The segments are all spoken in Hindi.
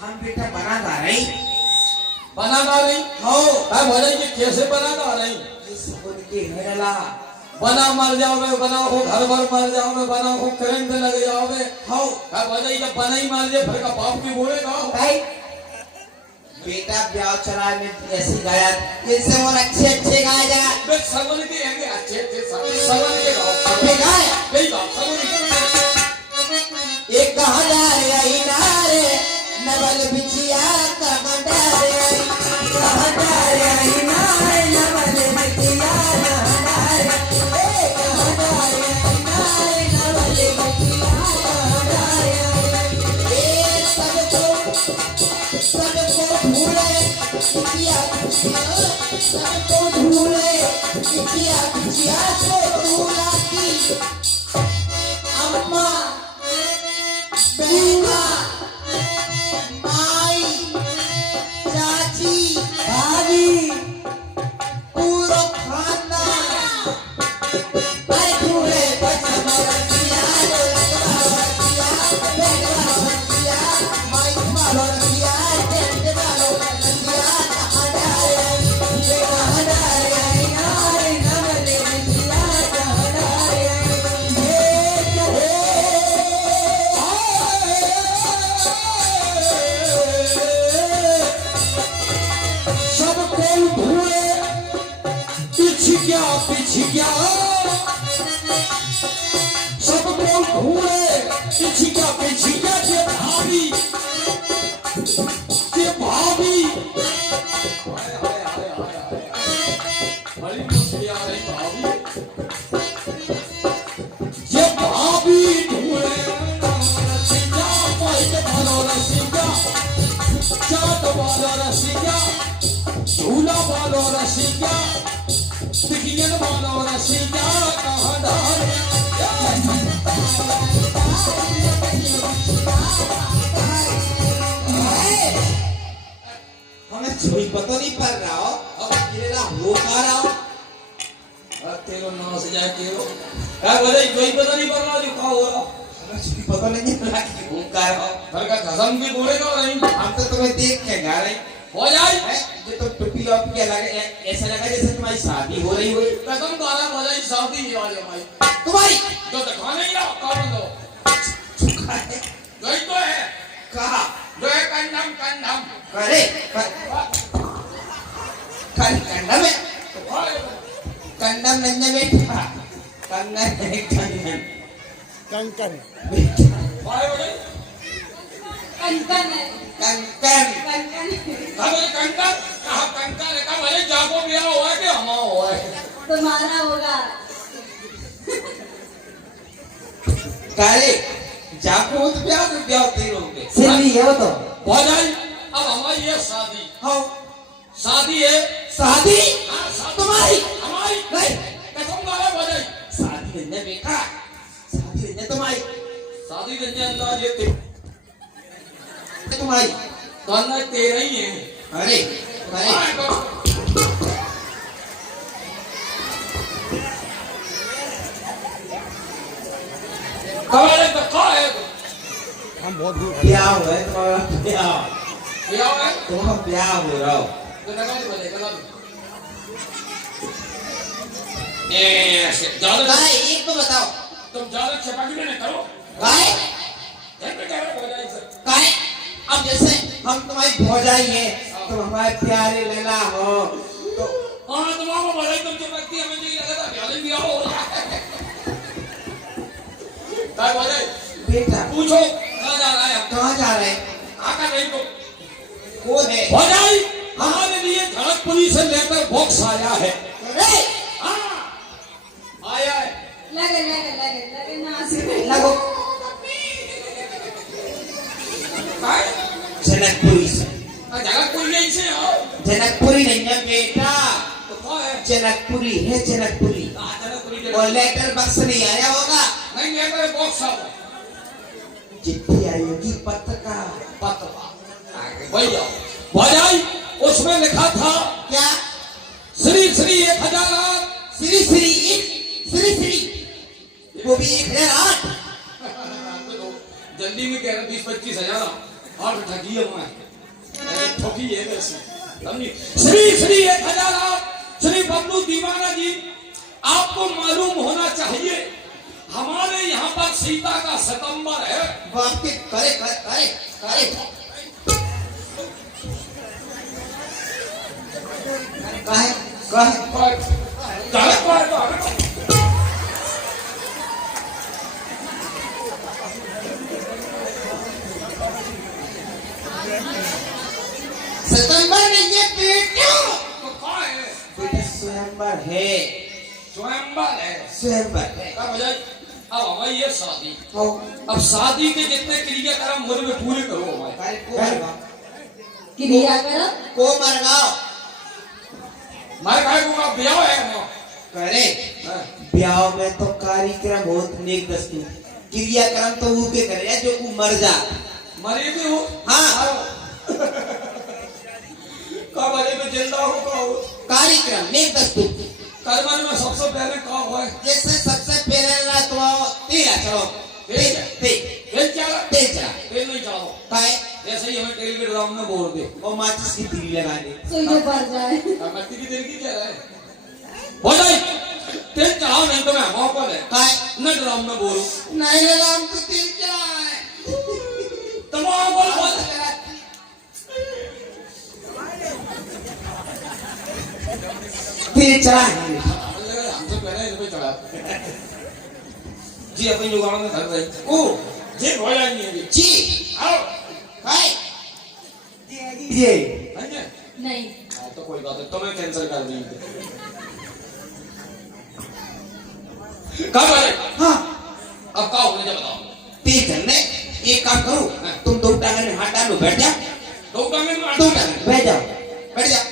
हम बेटा बनाना रही बनाना नहीं हो काय भजाई के कैसे बनाना नहीं ये सुन के हेरला बना मर जाओ मैं बना हो घर भर मर जाओ मैं बना हो करंट लग जाओ मैं हो काय भजाई जब बना ही मार जाए फिर का बाप की बोलेगा भाई बेटा ब्याह चला में ऐसी गाया जैसे और अच्छे अच्छे गाया जा मैं सगुन के आएंगे अच्छे अच्छे सगुन के गाओ अपने गाय नहीं गाओ सगुन एक हजारे आई नारे नवल बिछिया का हजारे आई नारे नवल बिछिया का हजारे एक हजारे आई नारे नवल बिछिया का हजारे एक सबको भूले बिछिया सबको भूले बिछिया बिछिया को भूला की अम्मा बहना माई चाची भाभी पूरा खानदान बैठे बस हमारा किया रखिया बेगवा रखिया माई मारो रखिया टेंट मारो रखिया हडारे नारे नवले रखिया हडारे पिछ गया सबको भूले पिछ गया के भाभी बड़ी मुश्किल आ रही भाभी ये भाभी ढूंढे रसिया पैक भलो रसिया चाट वाला रसिया झूला वाला रसिया बिगिन वाला रसिया कहाँ डाले हमें कोई पता नहीं पड़ रहा हो अब तेरा हो खा रहा हो तेरो नाम से जाए केरो क्या बोले कोई पता नहीं पड़ रहा जो खा हो रहा हमें कोई पता नहीं पड़ रहा कि हो खा रहा हो घर का कसम भी बोलेगा नहीं हम तो तुम्हें देख के गा रहे हो जाए ये तो टोपी ऑफ किया लगे ऐसा लगा जैसे तुम्हारी शादी हो रही हो कसम द्वारा बोला शादी है आज हमारी तुम्हारी जो दिखा नहीं रहा कौन दो चुका है जो तो है कहा जो है कंडम करे कंडम है कंडम नन्हे बेटा कंगन कंकन भाई बोले कंकन है कंकन कंकन अबे कंकन कहाँ कंकन है कहाँ बोले जाको ब्याह हुआ है कि हमारा हुआ है तुम्हारा होगा काले जाको तो ब्याह तेरे होंगे सिल्ली है वो तो हो जाए अब हमारी ये शादी हो शादी है शादी हाँ शादी तुम्हारी हमारी नहीं कसम द्वारा हो जाए शादी करने बेटा शादी करने तुम्हारी शादी करने अंदाज ये तुम्हारी तो अंदाज तेरा ही है अरे अरे कवाले तो कहाँ है हम बहुत दूर ब्याह हुआ है तुम्हारा ब्याह ब्याह है तुम्हारा ब्याह हो रहा हो तो लगा दो बोले लगा दो ऐसे ज्यादा गाय एक तो बताओ तुम ज्यादा चपाटी में न करो गाय घर पे कह रहे हो जाए सर गाय अब जैसे हम तुम्हारी भौजाई है तुम हमारे प्यारे लला हो तो हाँ तुम्हारा बोला तुम चपाती हमें नहीं लगा था ब्याह ब्याह हो रहा है काय बोले बेटा पूछो कहाँ जा रहा है कहाँ जा रहे हैं आका नहीं तो कौन है हो जाए हमारे लिए खड़गपुरी से लेकर बॉक्स आया है अरे हाँ आया है लगे ना से लगो काय जनकपुरी से खड़गपुर नहीं से हो जनकपुरी नहीं है बेटा तो कौन है जनकपुरी है जनकपुरी कहाँ खड़गपुरी के और लेटर बक्स नहीं आया होगा नहीं लेकर बॉक्स आओ चिट्ठी आई होगी पत्र का पतवा आगे बढ़ जाओ भाई उसमें लिखा था क्या श्री श्री 1008 श्री श्री एक श्री श्री वो भी 1008 जल्दी में कह रहा 20-25 हजार और ठगी है मैं ठगी है वैसे समझी। श्री श्री 1008 श्री बबलू दीवाना जी, आपको मालूम होना चाहिए हमारे यहाँ पर सीता का सितंबर है। वाकई करे करे करे करे काहे सितंबर में ये बेटा तो कौन है? बेटा स्वयंवर है, स्वयंवर है। स्वयंवर है। क्या वजह? अब हमारी ये शादी, ओ अब शादी के जितने क्रियाक्रम मुझ में पूरे करो हमारे। काहे को मरगाओ क्रियाक्रम को मरगाओ मैं कहे को ब्याह है ना करे हाँ। ब्याह में तो कार्यक्रम होत नेक दस्तूर, क्रियाक्रम तो वो के करे जो को मर जा मरे भी हो हाँ का मरे में जिंदा हो का हो कार्यक्रम नेक दस्तूर। कर्मन में सबसे पहले का हुआ है जैसे सबसे पहले ना तो तेरा चलो तेज तेल चला तेज चला तेल नहीं चलाओ काहे ऐसे ही हमें तेल के ड्राम में बोल दे और माचिस की तीली लगा दे सुई में पड़ जाए। मट्टी की तेल की क्या है हो जाए तेल चलाओ नहीं तो मैं हमारे पर है काहे न ड्राम में बोलो नहीं लगा हमको तेल चला है तमाम बोल बोल तेल चला है हमसे पहले इसमें चढ़ा जी अपनी जुगाड़ में घर रही ओ जी हो जाएंगे अभी जी आओ काहे ये नहीं है नहीं तो कोई बात नहीं तो मैं कैंसिल कर दी कब आ हाँ अब का होने जब बताओ तेज चलने एक काम करो तुम दो टांगे में हाथ डालो बैठ जाओ दो टांगे में दो टांगे बैठ जाओ बैठ जाओ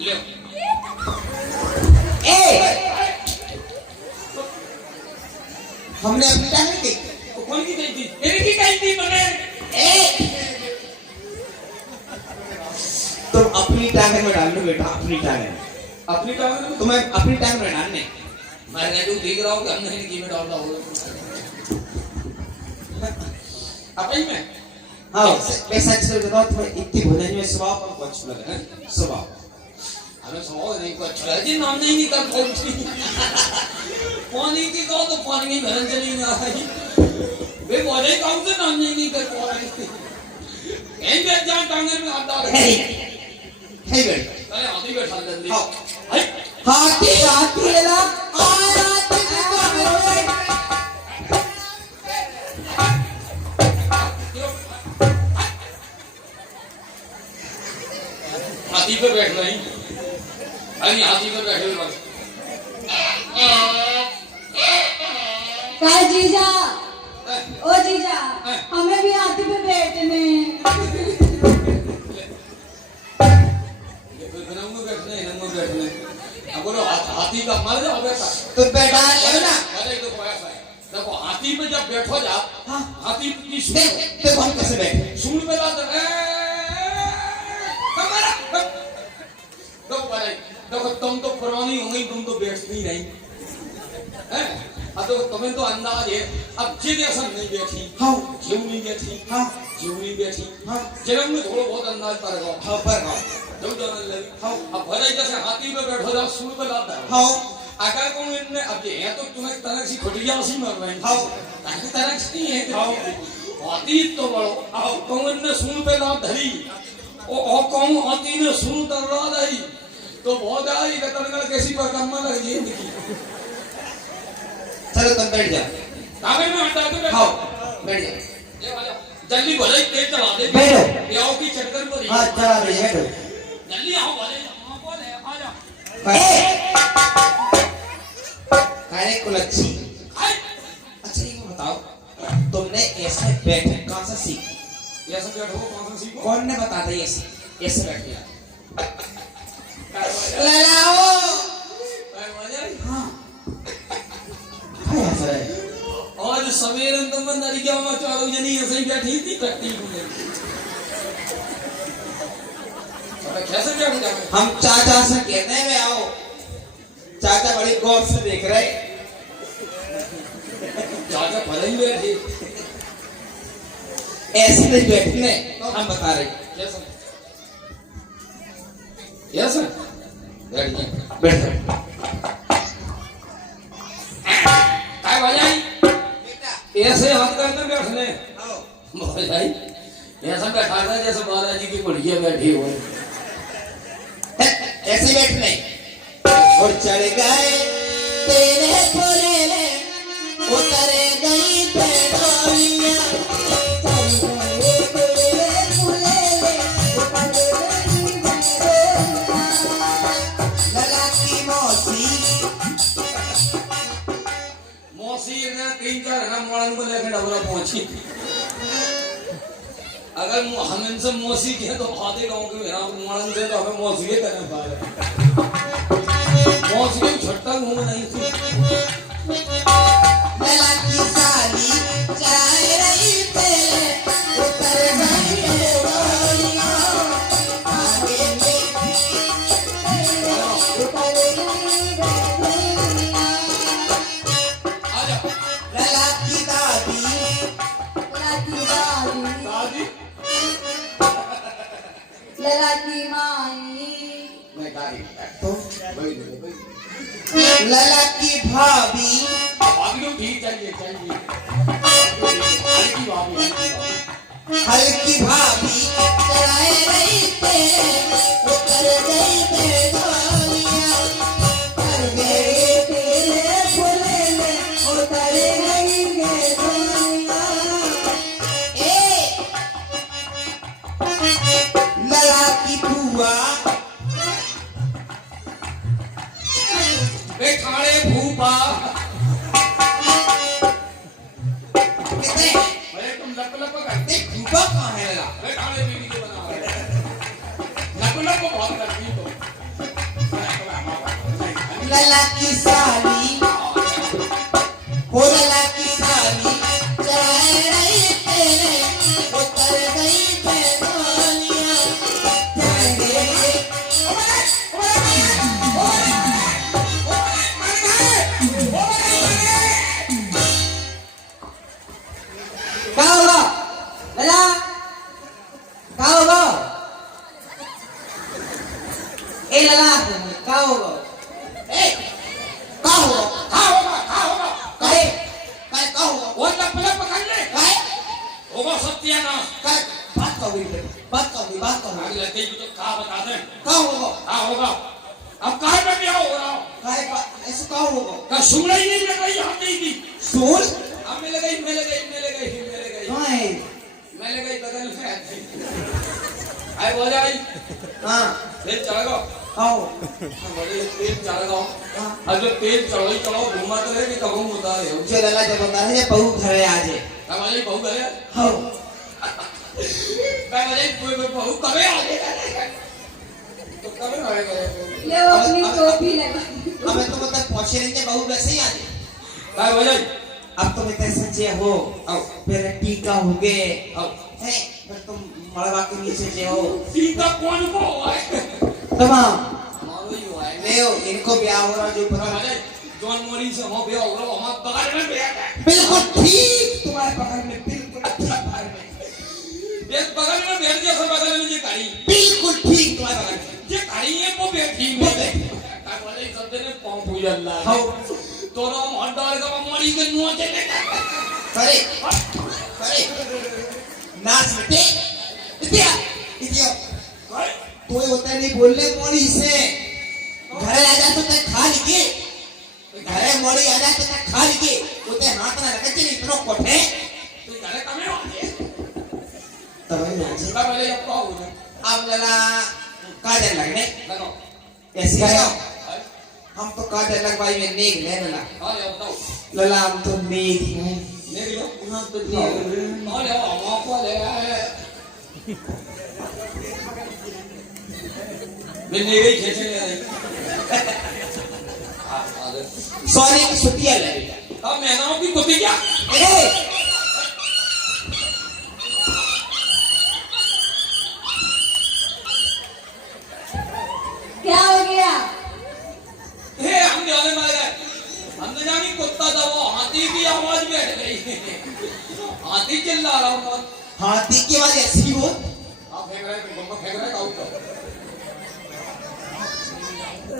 ले ए हमने अपनी टांगे की तो कौन की कही थी मेरी की कही थी मैंने ए तुम अपनी टांगे में डाल लो बेटा अपनी टांगे में अपनी टांगे में तुम्हें अपनी टांगे में डालने मैं कह दूं देख रहा हूं कि हम नहीं की में डालता हो अपनी में हाँ पैसा चल बताओ तुम्हें इतनी भोजन में स्वभाव पर कुछ लगे हैं स्वभाव हमें समझ नहीं को अच्छा है जी नाम नहीं निकल पहुंची पानी की कहो तो पानी में भरन चली ना आई वे बोले कौन से नाम नहीं निकल पहुंची इन बैठ जा टांगे में हाथ डाल है बेटा अरे हाथी बैठा जल्दी हाँ। हाय हाथी हाथी ले ला हाथी हाथी पे बैठ रही अरे हाथी पे बैठे बस काय जीजा ओ जीजा हमें भी हाथी पे बैठने ये कोई बनाऊंगा बैठने नंगे बैठने अब बोलो हाथी का मर जाओ बेटा तो बैठा ले ना अरे तो ऐसा है देखो हाथी पे जब बैठो जाओ हाँ हाथी की देखो हम कैसे बैठे सूंड पे लाते देखो तुम तो पुरानी हो गई तुम तो बैठती नहीं हैं अब तो तुम्हें तो अंदाज है अब जिद असम नहीं बैठी हाँ क्यों नहीं बैठी हाँ क्यों नहीं बैठी हाँ जन्म में थोड़ा बहुत अंदाज पर गो हाँ पर हाँ जब जानने लगी हाँ अब भले जैसे हाथी पे बैठो जाओ सूंड पे लाता है हाँ अगर कौन इनने अब ये है तो तुम्हें तनक सी खुटिया सी मर रही हाँ ताकि तनक सी नहीं है हाँ हाथी तो बड़ो अब कौन ने सूंड पे लात धरी और कौन हाथी ने सूंड तर ला रही तो बहुत आई रतनगढ़ कैसी पर कम्मा लग गई इनकी चलो तुम बैठ जाओ कागज में हटा के हाँ बैठो बैठ जाओ ये वाला जल्दी भले तेज चला दे बैठो ब्याह की चक्कर पर हाँ चला रही है जल्दी आओ भले हां बोले आ जा काहे को लच्छी हाय अच्छा ये बताओ तुमने ऐसे बैठक कहाँ से सीखी ये सब बैठो कौन सा सीखो कौन ने बता दी ऐसे ऐसे बैठ गया ललाओ हाँ क्या ऐसा है आज सवेरे तुम नरिया में चारों जनी ऐसे ही बैठी थी कट्टी में अब कैसे बैठ जाओ हम चाचा से कहते हैं वे आओ चाचा बड़ी गौर से देख रहे चाचा भले ही बैठे ऐसे नहीं बैठने, हम बता रहे यस यस बैठ जाए बैठ काय भाई बेटा ऐसे हाथ करके बैठने आओ भाई ऐसा बैठा था जैसे बालाजी की बढ़िया बैठी हो ऐसे बैठने और चढ़ गए तेरे भोले रे उतर गई पेड़ोलियां चढ़ गए तेरे भोले रे उतर गई पेड़ोलियां लला की मौसी मौसी ने 3-4 घंटा मोड़न को लेकर डबरा पहुंची अगर हम इनसे मौसी के तो आधे गांव के यहाँ मोड़न से तो हमें मौसी ही करना पा रहे मौसी को छट्टा घूम नहीं थी लला की साली चाह रही तेरे उतर गई पेड़ोलियां आगे में उतर गई पेड़ोलियां आ जा लला की दादी दादी लला की माई मैं गाड़ी तो भाई लला की भाभी भाभी तो ठीक चाहिए चाहिए हल्की भाभी हल्की भाभी चढ़ाए रही तेरे उतर गई पेड़ोलियां चढ़ गए तेरे फूले में उतर गई पेड़ोलियां ए लला की बुआ बे खाड़े भूपा कितने अरे तुम लप करते बुआ कहाँ है लला बे खाड़े बीवी को बना रहे लप बहुत करती तो लला की साली हो लला की साली चढ़ाए रही तेरे उतर गई पेड़ोलियां चढ़ गए क्या होगा लला क्या होगा ए लला क्या होगा ए क्या होगा काहे काहे क्या होगा वो लप कर ले काहे होगा सत्यानाश काहे बात का हुई बात का आगे हुई लड़के को तो कहा बता दे क्या होगा हाँ होगा अब कहाँ पे क्या हो रहा काहे ऐसे क्या होगा का सुन ही नहीं लग रही हम नहीं थी सुन अब मिल गई कहाँ है बगल में आई बोल जाई हाँ तेल चढ़ गो आओ बड़े तेल चढ़ गो हाँ अब जो तेल चढ़ो घूमा तो है कि कब हम उतार है जो लला जब बता रहे हैं बहू घर है आज अब वाले बहू गए हाँ मैं वाले बहू कब आ गए तो कब आएगा ले वो अपनी टोपी लगा हमें तो मतलब पहुंचे नहीं थे बहू वैसे ही आज काय बोले अब तुम इतने सच्चे हो आओ फिर टीका हो गए आओ है फिर तुम मड़वा के नीचे से हो सीता कौन को है तमाम हमारो ही हुआ है ले इनको ब्याह हो रहा जो मैं वाले जॉन मोरी से हो गया और हम बगल में बैठा है बिल्कुल ठीक तुम्हारे बगल में बिल्कुल ठीक बगल में एक बगल में बैठ गया सब बगल में ये गाड़ी बिल्कुल ठीक तुम्हारे बगल में ये गाड़ी है वो बैठी वो में बैठी। काय बोले सब देने पंप हुई अल्लाह हाँ तो हम हड्डार का मोरी के नुआ चले करे करे नाच बेटे इतिया तो ये होता नहीं बोलने मोड़ी से घरे आ जा तो ते खा लिखे घरे मोड़ी आ जा तो ते खा लिखे उते हाथ ना रखे नहीं इतना कोठे तो घरे कमे हो गए तब ही नाचे काय बोले अब का हो अब लला काजल लगने लगाओ ऐसी लगाओ हम तो काजल लगवाई में नेक ले लला हां ले बताओ लला हम तो नेक हैं ले लो हम तो नेक हां ले हम को ले आए मैं ले गई खेचे ले रही सॉरी की छुट्टियां ले बेटा अब मैनाओं की कुत्ती क्या ए क्या हो गया हे हम जाने मार गए हमने जानी कुत्ता था वो हाथी की आवाज में हट गई हाथी चिल्ला रहा हूँ हाथी की आवाज ऐसी हो आप फेंक रहे तुम बम फेंक रहे काऊ कब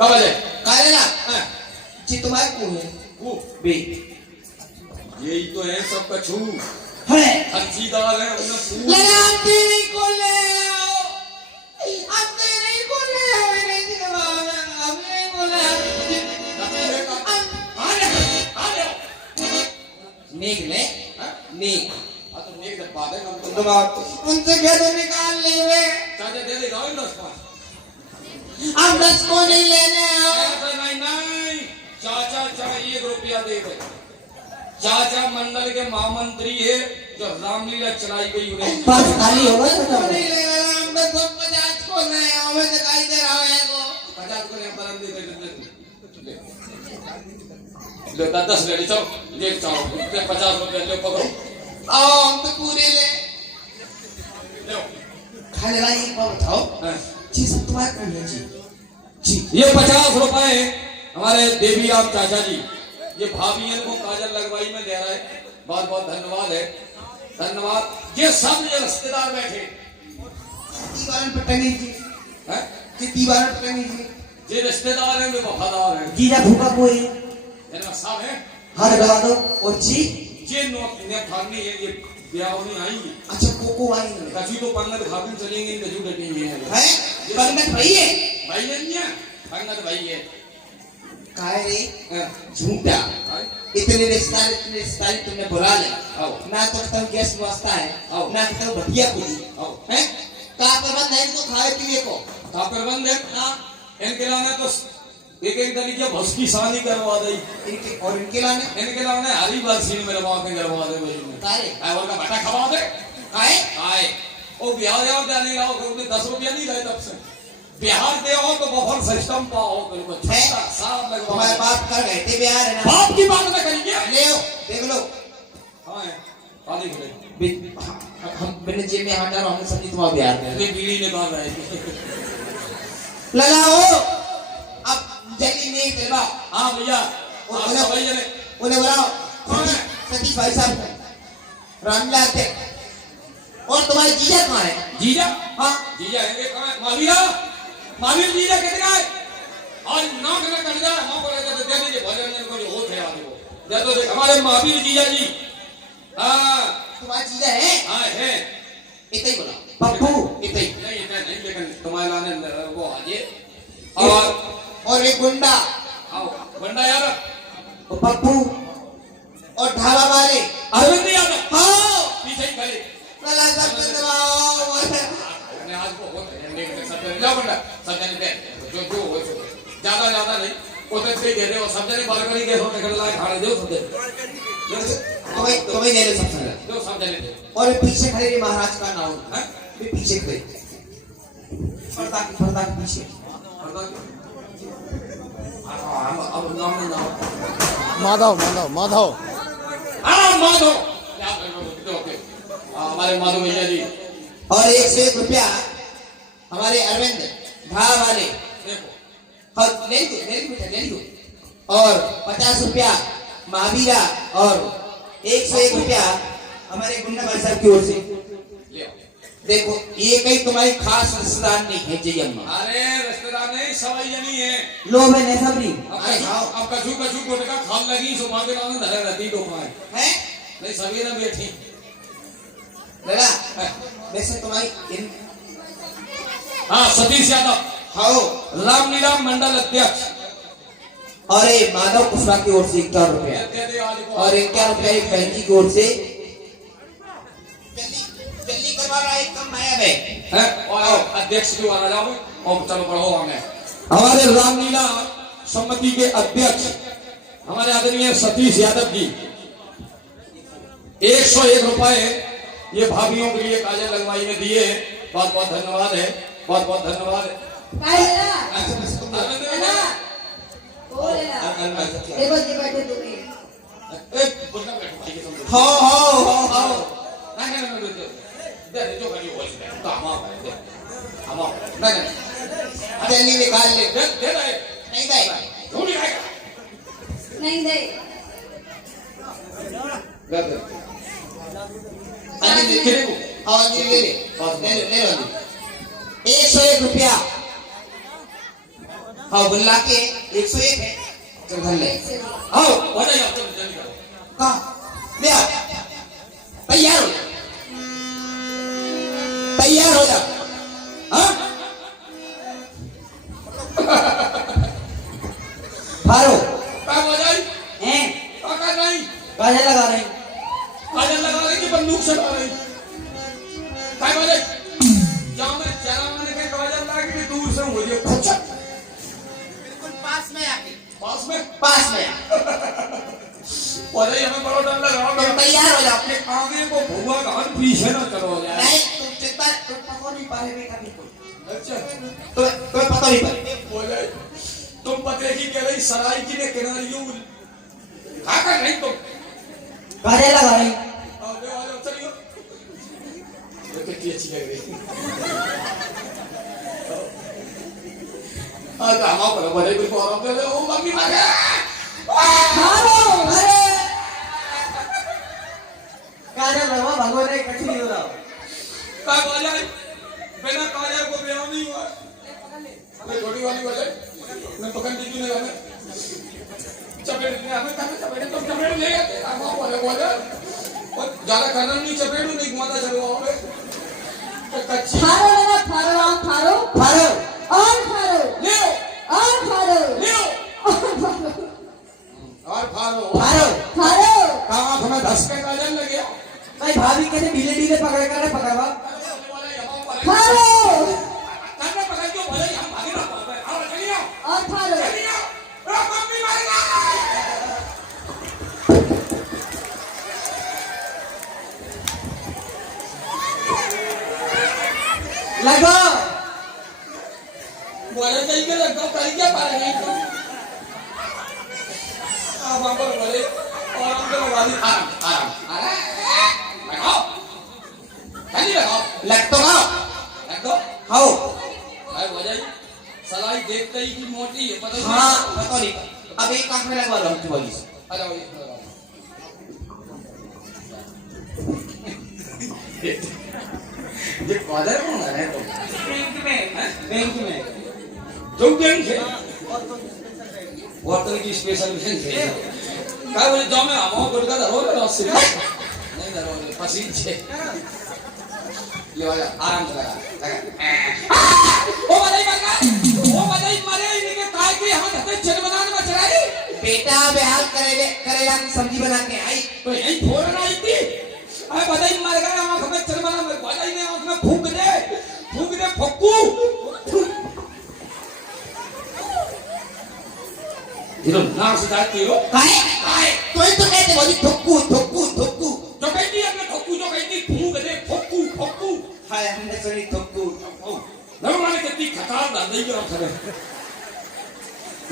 बजे काले ना जी तुम्हारे को है वो बे यही तो है सबका छू है खर्चीदार है उन्हें पूछ लगा तेरे को ले आओ अब तेरे को ले आओ मेरे दिलवाना अब मेरे को ले नेक ले नेक तो नेक जब बात है हम तुम आप उनसे कह दो निकाल ले वे चाचा दे दे गाँव 10 अब 10 को नहीं लेने आओ नहीं नहीं चाचा चाहे 1 रुपया दे दे चाचा मंडल के महामंत्री है जो रामलीला चलाई गई उन्हें पास खाली होगा को नहीं लेने हम तो 50 को नहीं आओ मैं दिखाई दे रहा है को 50 को नहीं परम दे दे ले 10 ले चलो ले चलो 50 रुपया ले पकड़ो आओ हम तो पूरे ले लो खाने वाली एक बात बताओ जी सब तुम्हारे को है जी ये 50 रुपए हमारे देवी आप चाचा जी ये भाभियन को काजल लगवाई में दे रहा है बहुत बहुत धन्यवाद है धन्यवाद ये सब ये रिश्तेदार बैठे दीवार पर टंगी जी हैं जी दीवार पर टंगी जी ये रिश्तेदार हैं वे वफादार हैं जीजा भूखा कोई इनमें सब है हर लगा दो और जी ये नौक ने भागनी है ये ब्याह नहीं आएंगी अच्छा कोको वाली नहीं कभी तो पंगत भाभी चलेंगे कभी डटेंगे है पंगत भाई है भाई नहीं है पंगत भाई है काहे रे हैं? झूठा हैं? इतने रिश्तेदार तुमने बुला ले आओ ना तो तुम गैस व्यवस्था है आओ। ना तो भटिया खुली आओ है का प्रबंध है इनको खाए पीने को का प्रबंध है हाँ इनके लाने तो एक तरीके भस की शादी करवा दी इनके और इनके लाने इनके लाने हरी बरसी में करवा दे भाई में कारे और का बटा खवा दे काहे आए ओ बिहार जाओ जाने जाओ उन्हें 10 रुपया नहीं गए तब से बिहार दे हो तो बफर सिस्टम पाओ बिल्कुल है? साफ लगवा तुम्हारे बाप कर गए थे बिहार है ना बाप की बात में करेंगे ले आओ देख लो हाँ है पानी खुले हम मैंने जेब में हाथ डाला हमने समझी तुम्हारा बिहार में ये बीड़ी निकाल रहे थे लगाओ अब जल्दी नहीं चलवाओ हाँ भैया और आप भैया ने उन्हें बुलाओ कौन है? सतीश भाई साहब रामलाल थे और तुम्हारे जीजा कहाँ है जीजा हाँ जीजा है कहाँ है माविया माविया जीजा कितने का है और नाक में कट जाए माँ को लेकर दे दीजिए भजन में कोई हो थे आदमी को दे दो हमारे महावीर जीजा जी हाँ तुम्हारा जीजा है हाँ है इतना ही बोला पप्पू इतना ही नहीं इतना नहीं लेकिन तुम्हारे लाने वो आइए और एक गुंडा आओ बंडा यार वो पप्पू और ढाबा वाले अरविंद यादव हाँ पीछे ही खड़े लला सब दबाओ मैंने आज को बहुत सब जाओ बंडा सब जने दे जो हो ज्यादा नहीं उतने से दे दे और सब जने बालकनी के होने के लिए खा दे सब दे तुम्हें ले लो सबसे जो सब जने दे और पीछे खड़े थे महाराज का नाम हैं वे पीछे खड़े पर्दा के पीछे अब नाम माधव माधव माधव माधव हमारे माधव भैया जी और 101 रुपया हमारे अरविंद ढाबा वाले देखो और ले लो और 50 रुपया महावीरा और 101 रुपया हमारे गुंडा भाई साहब की ओर से ले आओ देखो ये कहीं तुम्हारी खास रिश्तेदार नहीं है जी अम्मा अरे रिश्तेदार नहीं सवाई नहीं है लो मैंने सबरी अब कछु गुटका खाल लगी सुबह के नाम धरे रहती तो है है नहीं सभी ना बैठी लगा वैसे तुम्हारी इन हाँ सतीश यादव हाओ रामलीला मंडल अध्यक्ष और ये माधव कुशवाहा की ओर से 51 रुपया दे दे आज को और 51 रुपया एक बहन जी की ओर से जल्दी करवा रहा है कम माया में है और अध्यक्ष जो आना जाओ और चलो बढ़ो हमें हमारे रामलीला समिति के अध्यक्ष हमारे आदरणीय सतीश यादव जी 101 रुपए ये भाभियों के लिए काजल लगवाई में दिए बहुत बहुत धन्यवाद है बहुत बहुत धन्यवाद है काय लेला अरविंद लेला ओ लेला देखो जी बैठे तुम्ही एक बुढ़ा बैठो भाई के सामने हो नहीं दे जो करी हो इसमें तो हम नहीं जल्दी निकाल ले दे दे नहीं दे झूठी खाएगा नहीं दे दे अरे किरे को हाँ अंजलि ले ले ले लो 101 रुपया। हाँ बुला के 101 है। चल घर ले आओ बजाई आप चल जल्दी करो कहाँ ले आओ तैयार हो जा तैयार हो जा हाँ फारो का बजाई हैं का नहीं गाजर लगा रहे हैं काजल लगा रही कि बंदूक चला रही काय बजाई जाओ मैं चला मैंने कहा काजल लगा कि दूर से हो जाए अच्छा बिल्कुल पास में आके पास में बजाई हमें बड़ा डर लग रहा तुम तैयार हो जाओ अपने आगे को भुआ घाट पीछे ना चलो जाए नहीं तुम चिंता तुम पता नहीं पाए बेटा बिल्कुल अच्छा तुम्हें पता नहीं पाए बोले तुम पते की कह रही सराय की ने किनारियों खा कर नहीं तुम गाजर लगा रहे हैं आ जाओ चलियो ये कितनी अच्छी लग रही तो हम पर बड़े कोई और दे ओ मम्मी आ गया फारो अरे गाजर लगा भगवान ने कच्ची नहीं हो रहा का बजाई बिना काजल को ब्याह नहीं हुआ अबे छोटी वाली बजाई मैं पकड़ दी तूने हमें चपेट ने हमें कहा चपेट तुम चपेट ले गए हम बोले और ज्यादा करना नहीं चपेट नहीं घुमाता चलो हमें तो कच्ची फारो लेना फारो आम फारो फारो और फारो ले और फारो ले और फारो फारो फारो कहाँ हमें धस के काजल लग गया भाई भाभी कैसे ढीले ढीले पकड़ कर पकड़वा फारो करना पकड़ क्यों भले हम भागे ना पाए आओ चलिए और फारो चलिए ओ मम्मी मारेगा लगो बोले कहीं के लगो कहीं क्या पा रहे हैं आप बाबा बोले और हम तो लगा दी आराम लगाओ खाली लगाओ लग तो आओ लगो आओ भाई बजाई सलाई देखते ही कि मोटी है पता हाँ पता नहीं अब एक आंख में लगवा लो तुम्हारी से आ जाओ ये लगाओ ये कॉलर कौन है तो बैंक में जो बैंक है वाटर की स्पेशल बैंक है काय बोले जाओ मैं आमाओ गुटका धरो रे रस से नहीं धरो रे पसीन छे ले वाला आराम से लगा ओ बधाई मारे इनके काय के हम हते चल बनाने में चलाई बेटा बेहाल करेला की सब्जी बना के आई तो यही फोरन आई थी अरे बधाई मार गए हम हमें चल बना में बधाई ने आंख में फूंक दे फक्कू इधर नाक से जाती हो काय तो कहते बोली ठोकू जो कहती है अपने फक्कू जो कहती फूंक दे फक्कू हाय हमने सुनी ठोकू नहीं माने कितनी खटाल डाल देगी हम सब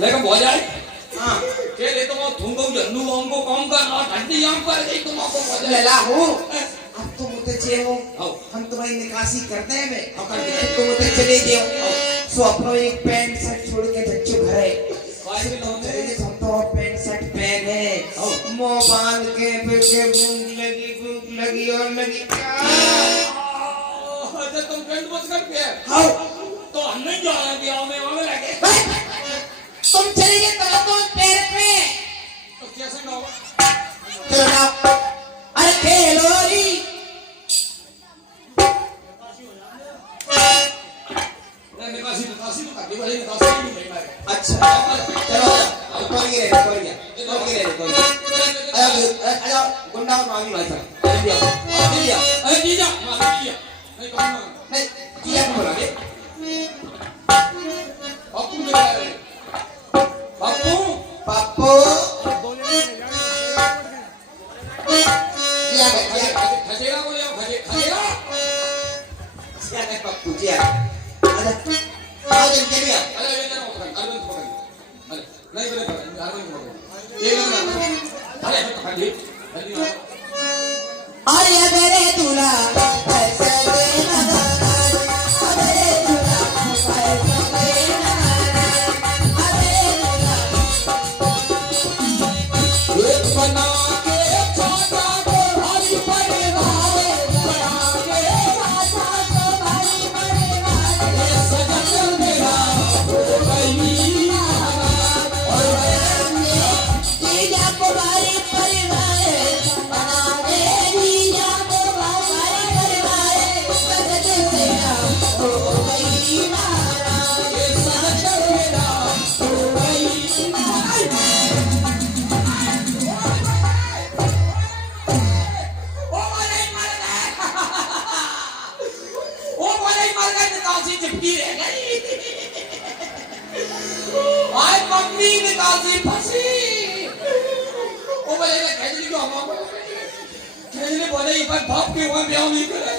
लेकिन बजाई हाँ के ले तो वो थूंगो जन्नू हमको काम का ना ठंडी हम पर गई तुम आपको बजाई लला हो अब तो मुझे चे हो हम तुम्हारी निकासी करते हैं बे तो मुझे चले गए सो अपनो एक पैंट शर्ट छोड़ के बच्चों घर है हम तो पैंट शर्ट पहन है मुंह बांध के फिर भूख लगी और लगी अच्छा तुम पेंट बस करके हाँ तो हम नहीं जाना कि हमें लगे तुम चले गए तो पैर पे तो कैसे ना चलो ना अरे खेलो री निकासी तो करनी वाली निकासी नहीं भाई अच्छा चलो ऊपर गिरे आजा गुंडा और मामी भाई साहब जल्दी आओ अरे जीजा मार दिया नहीं कहूंगा नहीं किया बोला रे बापू मेरा है बापू पापो किया खजेगा बोले खजेगा क्या है पापू जी आजा आओ जल्दी आओ अरे ये ना अरविंद पकड़ अरे नहीं बोले पकड़ अरविंद पकड़ ये ना अरे पकड़ दे जल्दी आओ आया मेरे दूल्हा ऐसे देना अरे दूल्हा ऐसे देना अरे एक बना के छोटा को भारी परिवार बना के हो गई नाराज, ये सच मेरा हो गई नाराज। ओ बोले मर गए, ओ बोले मर गए, निकासी चिपकी रह गई। आज मम्मी निकासी फंसी। ओ बोले खेजड़ी को हम खेजड़ी बोले ये पर बाप के वहाँ ब्याह नहीं करे।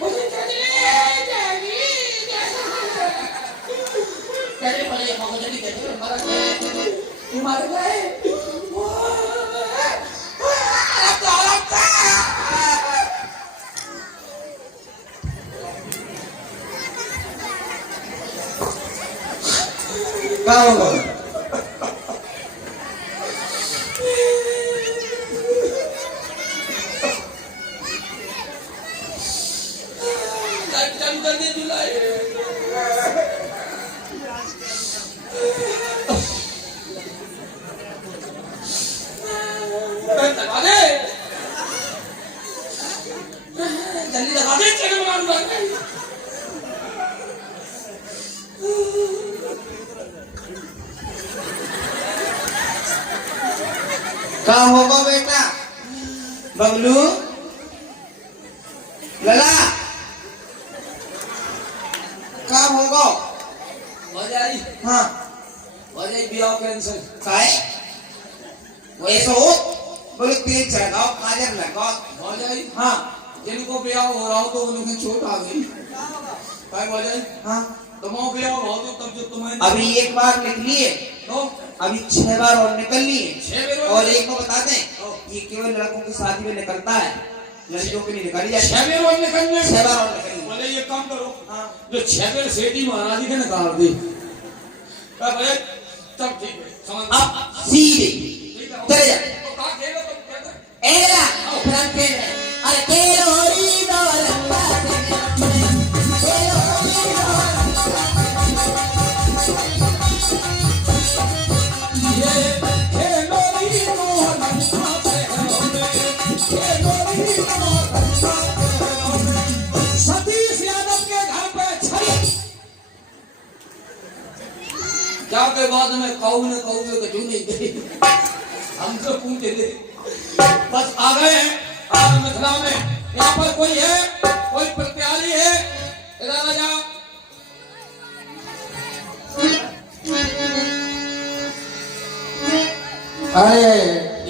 बोले खेजड़ी बोले ये मम्मी जल्दी खेजड़ी मर गए, मर गए। क्या होगा? जल्दी जुलाई लगा दे, जल्दी लगा दे, चलो लगा दे। क्या होगा बेटा? बबलू लला क्या होगा? हो जाई, हाँ हो जाई ब्याह कैंसिल। काय वैसे हो बोले तेज चढ़ाओ काजर लगाओ। हो जाई, हाँ जिनको ब्याह हो रहा हो तो उनकी चोट आ गई। काय हो जाई, हाँ तुम्हारा ब्याह हो तो तब जो तुम्हारे अभी एक बार निकली है, तो अभी 6 बार और निकलनी 6 है। बार और और एक को बता दें, ये केवल लड़कों की शादी में निकलता है, लड़कियों के लिए निकाली जाती है। 6 बार और निकलने। 6 बार और निकलनी। बोले ये काम करो, हाँ जो 6 बार सेठी महाराज जी के निकाल दी। बोले तब ठीक है, समझ। अब सीधे चले जा। तो कहाँ खेलो तुम कहते? एरा फ्रंट खेल रहे। अरे खेलो री दो रंगा से, खेलो री दो ये खेलो री दो रंगा से होने, खेलो री दो रंगा से होने। सतीश यादव के घर पे छड़ी क्या के बाद में कहू न कहू में कटू नहीं गई। हम तो पूछे थे, बस आ गए हैं। आज मिथिला में यहाँ पर कोई है, कोई प्रत्याशी है, इधर आ जाओ। अरे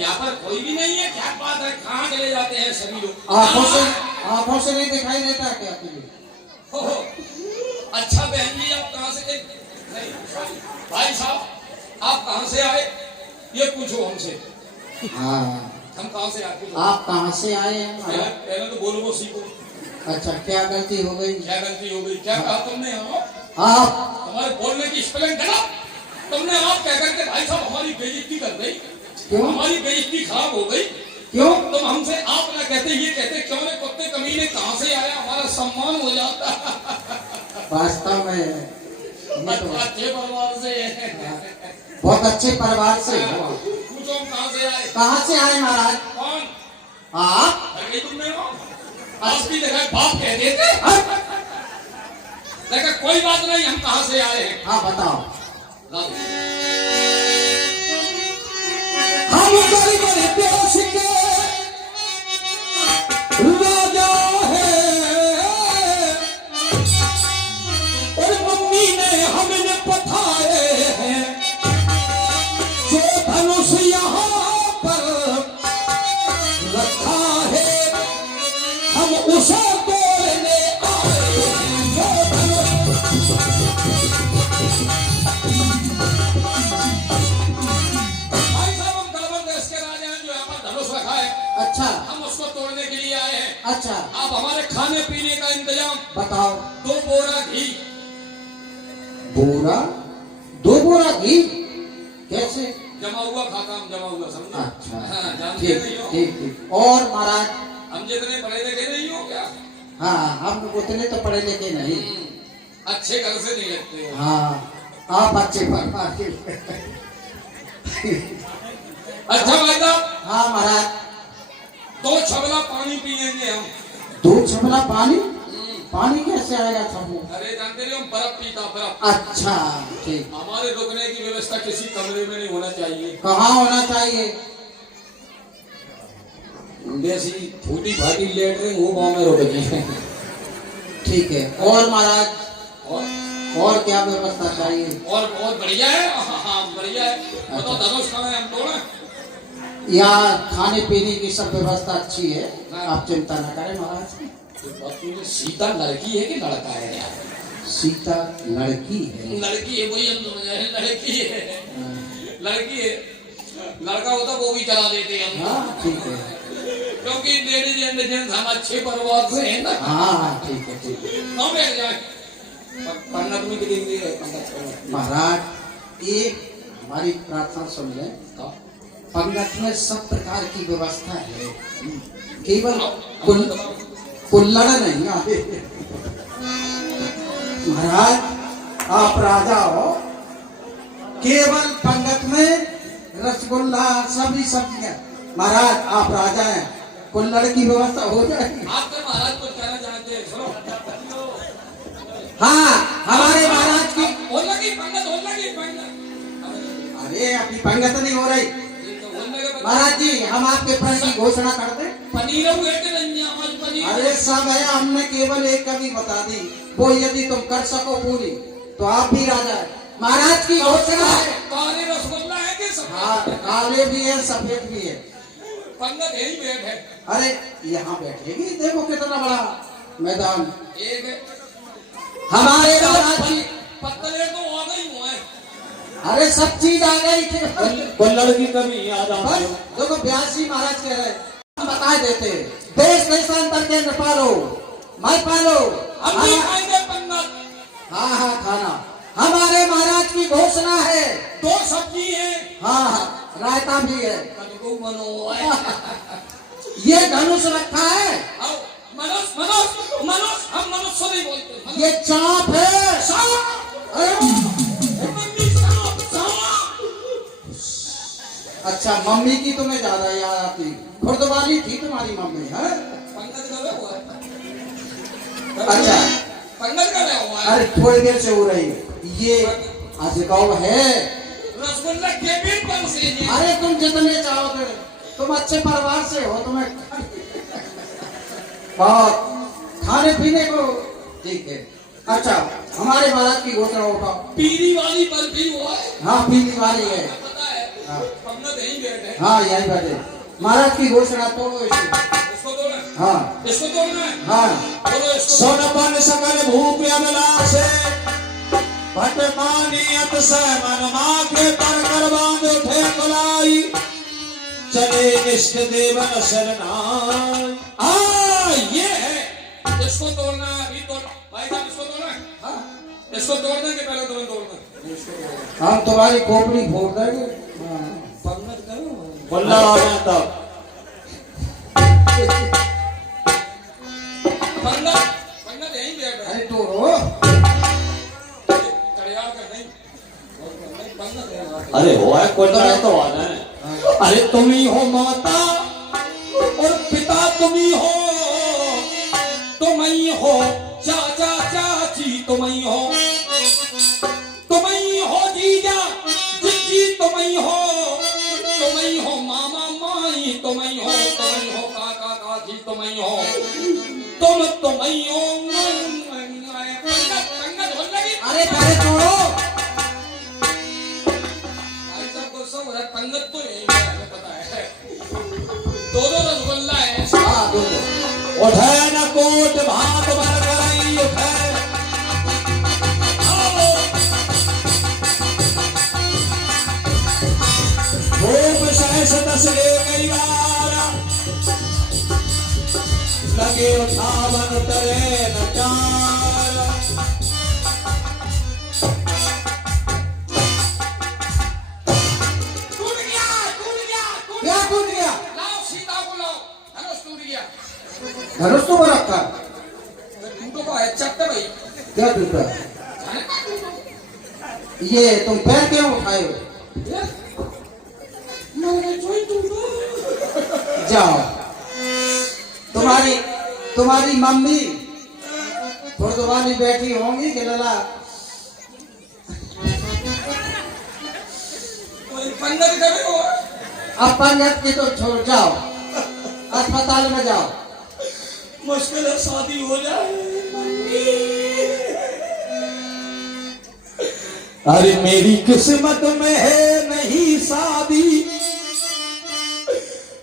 यहाँ पर कोई भी नहीं है, क्या बात है? कहाँ चले जाते हैं सभी लोग? आंखों से नहीं दिखाई देता क्या तुझे? हो, अच्छा बहन जी, आप कहाँ से? नहीं भाई साहब, आप कहाँ से आए ये पूछो हमसे। हाँ हम कहाँ से आए पूछो। आप कहाँ से आए हैं? पहले तो बोलो वो सीखो। अच्छा क्या गलती हो गई? क्या गलती हो गई? क्या कहा तुमने? आप हमारे बोलने की स्पेलिंग गलत। तुमने आप कह करके भाई साहब हमारी बेइज्जती कर गई। क्यों? हमारी बेइज्जती खराब हो गई। क्यों? तुम हमसे आप ना कहते, ये कहते क्यों ने कुत्ते कमीने कहाँ से आया, हमारा सम्मान हो जाता। वास्तव में ये तो अच्छे परिवार से बहुत अच्छे परिवार से हो। पूछो हम कहाँ से आए? कहाँ से आए महाराज? कौन? आप? अरे तुमने हो आज भी देखा बाप कह देते। देखा कोई बात नहीं, हम कहाँ से आए हैं? हाँ बताओ। हम बड़े बड़े देश के राजा है, और मम्मी ने हमें पठाए हैं, जो धनुष यहाँ पर रखा है, हम उसे तोड़ने आए हैं, जो धनुष। भाई साहब, हम गड़बड़ देश के राजा हैं, जो यहाँ पर धनुष रखा है, अच्छा हम उसको तोड़ने के लिए आए हैं। अच्छा आप हमारे खाने पीने का इंतजाम, बताओ। 2 बोरा घी। बोरा? 2 बोरा घी? कैसे? जमा हुआ खाता, हम जमा हुआ समझे? अच्छा हाँ, जानते ठीक नहीं हो? ठीक ठीक। और महाराज? हम जितने पढ़े लिखे नहीं हो क्या? हाँ हम उतने तो पढ़े लिखे नहीं। अच्छे घर से नहीं लगते हो। हाँ आप अच्छे परिवार के। अच्छा भाई साहब, हाँ महाराज। 2 छबला पानी पिएंगे हम। 2 छबला पानी? पानी कैसे आएगा छपू? अरे जानते नहीं हम बर्फ पीता बर्फ। अच्छा ठीक। हमारे रुकने की व्यवस्था किसी कमरे में नहीं होना चाहिए। कहाँ होना चाहिए? जैसी फूटी फाटी लेटरिन वो गाँव में रुक गई। ठीक है। और महाराज और और क्या व्यवस्था चाहिए? और बहुत बढ़िया है। हाँ बढ़िया है। बताओ धनुष खाना है हम तोड़े। यहाँ खाने पीने की सब व्यवस्था अच्छी है, आप चिंता न करें महाराज। तो सीता लड़की है कि लड़का है यार? सीता लड़की है। लड़की है, वही हम समझ रहे हैं, लड़की है। लड़की है, लड़का होता वो भी चला देते हम। हाँ ठीक है। क्योंकि लेडीज एंड जेंट्स हम अच्छे परिवार से हैं ना। हाँ ठीक है ठीक है। ना बैठ जाए पंगत में कितनी पंगत। महाराज एक हमारी प्रार्थना सुन लें। पंगत में सब प्रकार की व्यवस्था है, केवल कुल्लड़ नहीं आए। महाराज आप राजा हो, केवल पंगत में रसगुल्ला सभी सब्जियां। महाराज आप राजा हैं, कुल्लड़ की व्यवस्था हो जाएगी। आप तो महाराज कुछ कहना चाहते हैं, सुनो। हाँ हमारे महाराज की हो लगी पंगत, हो लगी पंगत। अरे अभी पंगत नहीं हो रही होने के बाद महाराज जी, हम आपके प्रण की घोषणा कर दें। पनीर हुए नहीं आज पनीर। अरे सब है, हमने केवल एक कभी बता दी, वो यदि तुम कर सको पूरी तो आप भी राजा है। महाराज की घोषणा है। काले रसगुल्ला है कि सफेद? हाँ काले भी है सफेद भी है। पंगत यही बैठ है। अरे यहाँ बैठेगी, देखो कितना बड़ा मैदान। एक है हमारे महाराज जी पत्तले तो आ गई हुआ है। अरे सब चीज आ गई थी। कुल्लड़ की कमी याद आ बस देखो ब्यासी महाराज कह रहे हम बता देते, देश देशांतर के न पालो मैं पालो। हम भी खाएंगे पंगत। हाँ हाँ खाना हमारे महाराज की घोषणा है। दो सब्जी है। हाँ हाँ रायता भी है। कटकू बनो है। ये धनुष रखा है। आओ मनोज मनोज मनोज, हम मनुष्य नहीं बोलते। ये चाप है। सांप। अरे, मम्मी सांप सांप। अच्छा मम्मी की तुम्हें ज्यादा याद आती, खुर्दबानी थी तुम्हारी मम्मी है। पंगत कर हुआ है। अच्छा पंगत कर हुआ है। अरे थोड़ी देर से हो रही है। ये अजगौ है। रसगुल्ला के भी बन से है। अरे तुम जितने चाहोगे, तुम अच्छे परिवार से हो, तुम्हें बहुत खाने पीने को ठीक है। अच्छा हमारे महाराज की घोषणा उठाओ। पीली वाली बर्फी हुआ है। हाँ पीली वाली है। पता है हाँ। पंगत यही बैठ है। हाँ यही बात है। महाराज की घोषणा तो इसको तोड़ना है। हाँ इसको तोड़ना है। हाँ। बोलो इसको। सोनपन सकल भूप अभिलाषे भट मानियत से मन माके पर कर बांध उठे कुलाई चले निष्ठ देवन शरणाई। ये है, इसको तोड़ना है। अभी तोड़ भाई साहब, इसको तोड़ना है। हाँ इसको तोड़ने के पहले तुम्हें तोड़ना। हम तुम्हारी खोपड़ी फोड़ देंगे। हाँ। पंगत करो। बोला मैं तब पंगत पंगत यही बैठ है। अरे तोड़ो। कड़ियाल का नहीं। पंगत है। अरे हो है कोल्ला तो आना है। अरे तुम ही हो माता और पिता तुम ही हो, तुम ही हो चाचा चाची, तुम ही हो जीजा जीजी, तुम ही हो मामा माई, तुम ही हो काका काकी, तुम ही हो तुम ही हो। पंगत हो लगी। अरे पहले तोड़ो। भाई साहब को सब हो रहा है। पंगत तो यही है, हमें पता है। दो रसगुल्ला है। हाँ दो उठे न कोट भात भर कराई उठे धूप सहस दस ले गई वारा लगे उठावन तरे न चारा। टूट गया क्या टूट गया? लाओ सीता को लाओ। धनुष टूट गया। धनुष तो वो रखा। टूटो का है चकते भाई। क्या टूटा? जाने का टूटो। ये तुम पैर क्यों उठाए हो? मैंने जो ही टूटो। जाओ। तुम्हारी मम्मी खुर्दवानी बैठी होंगी कि लला कोई पंगत करे हो अब पंगत की तो छोड़ जाओ, अस्पताल में जाओ। मुश्किल है शादी हो जाए। अरे मेरी किस्मत में है नहीं शादी,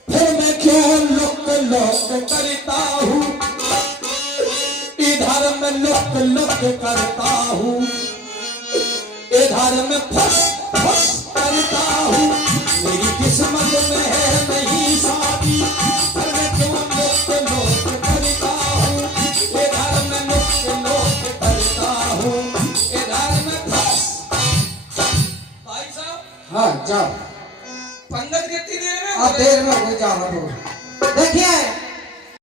फिर मैं क्यों लुक लुक करता हूँ, इधर मैं लुक लुक करता हूँ, इधर मैं फंस फंस करता हूँ। मेरी किस्मत में है नहीं शादी, फिर मैं क्यों लुक लुक करता हूँ, इधर मैं लुक लुक करता हूँ, इधर मैं फंस। भाई साहब हाँ जाओ, पंगत कितनी देर में अब देर में हो जाओ। देखिए